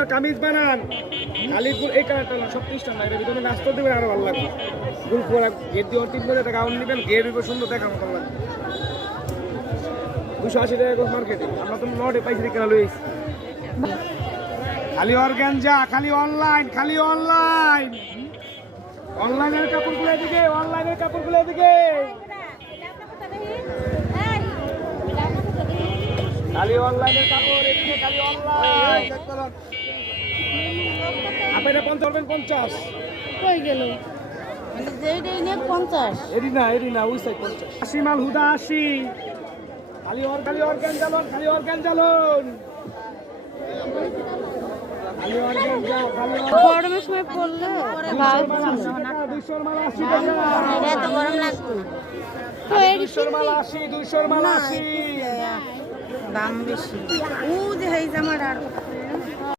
বানান কামিজ বানান খালি ফুল এই কালারটা না সব খ্রিস্টান না এর ভিতরে নাস্তা দেবেন আরো ভালো লাগবে ফুল পরা গেট দিয়ে 3 টাকা গাউন নেবেন গেট উপর সুন্দর দেখানো ভালো লাগবে 280 টাকা করে মার্কেটে আমরা তো লটে পাইছি কেনা লইছি খালি অর্গানজা খালি অনলাইন অনলাইনের কাপড়গুলো এদিকে অনলাইনের কাপড়গুলো এদিকে খালি অনলাইনের কাপড় এদিকে খালি অনলাইন আপনি 50 কই গেল যেইটাই নে 50 এরি না ওই সাইড 50 80 মাল হুদা 80 খালি অর্গান জ্বালন খালি অর্গানজা গরমের সময় পড়লে ভালো 200 মাল 80 টাকা এটা তো গরম লাগবে না তো 200 মাল 80 200 মাল 80 দাম বেশি ও যে এই জামাটা আর কত